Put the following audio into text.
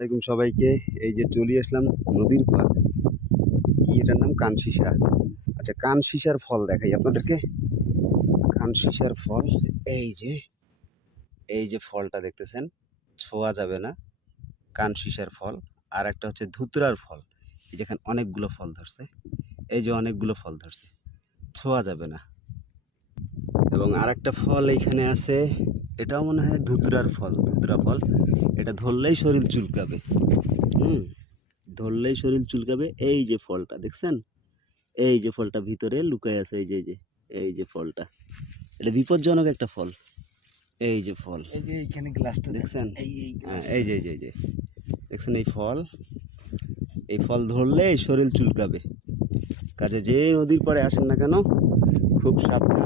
আসসালামাইকুম সবাইকে। এই যে চলে আসলাম নদীর পার কি এটার নাম? কানশিসা আচ্ছা কানশিসার ফল দেখাই আপনাদেরকে। কানশিসার ফল, এই যে এই যে ফলটা দেখতেছেন, ছোঁয়া যাবে না। কানশিসার ফল। আর একটা হচ্ছে ধুতরার ফল। এই যেখানে অনেকগুলো ফল ধরছে। এই যে অনেকগুলো ফল ধরছে। ছোঁয়া যাবে না। এবং আর একটা ফল এইখানে আছে এটাও মনে হয় ধুতরার ফল ধুতরা ফল। এটা ধরলেই শরীর চুলকাবে। হুম ধরলেই শরীর চুলকাবে। এই যে ফলটা দেখছেন? এই যে ফলটা ভিতরে লুকায় আছে এই যে এই যে এই যে ফলটা। এটা বিপজ্জনক একটা ফল। এই যে ফল। এই যে এইখানে গ্লাসটা দেখছেন? এই হ্যাঁ, এই যে এই যে। দেখছেন এই ফল? এই ফল ধরলেই শরীর চুলকাবে। কাজে যে নদীর পাড়ে আসেন না কেন খুব সাবধান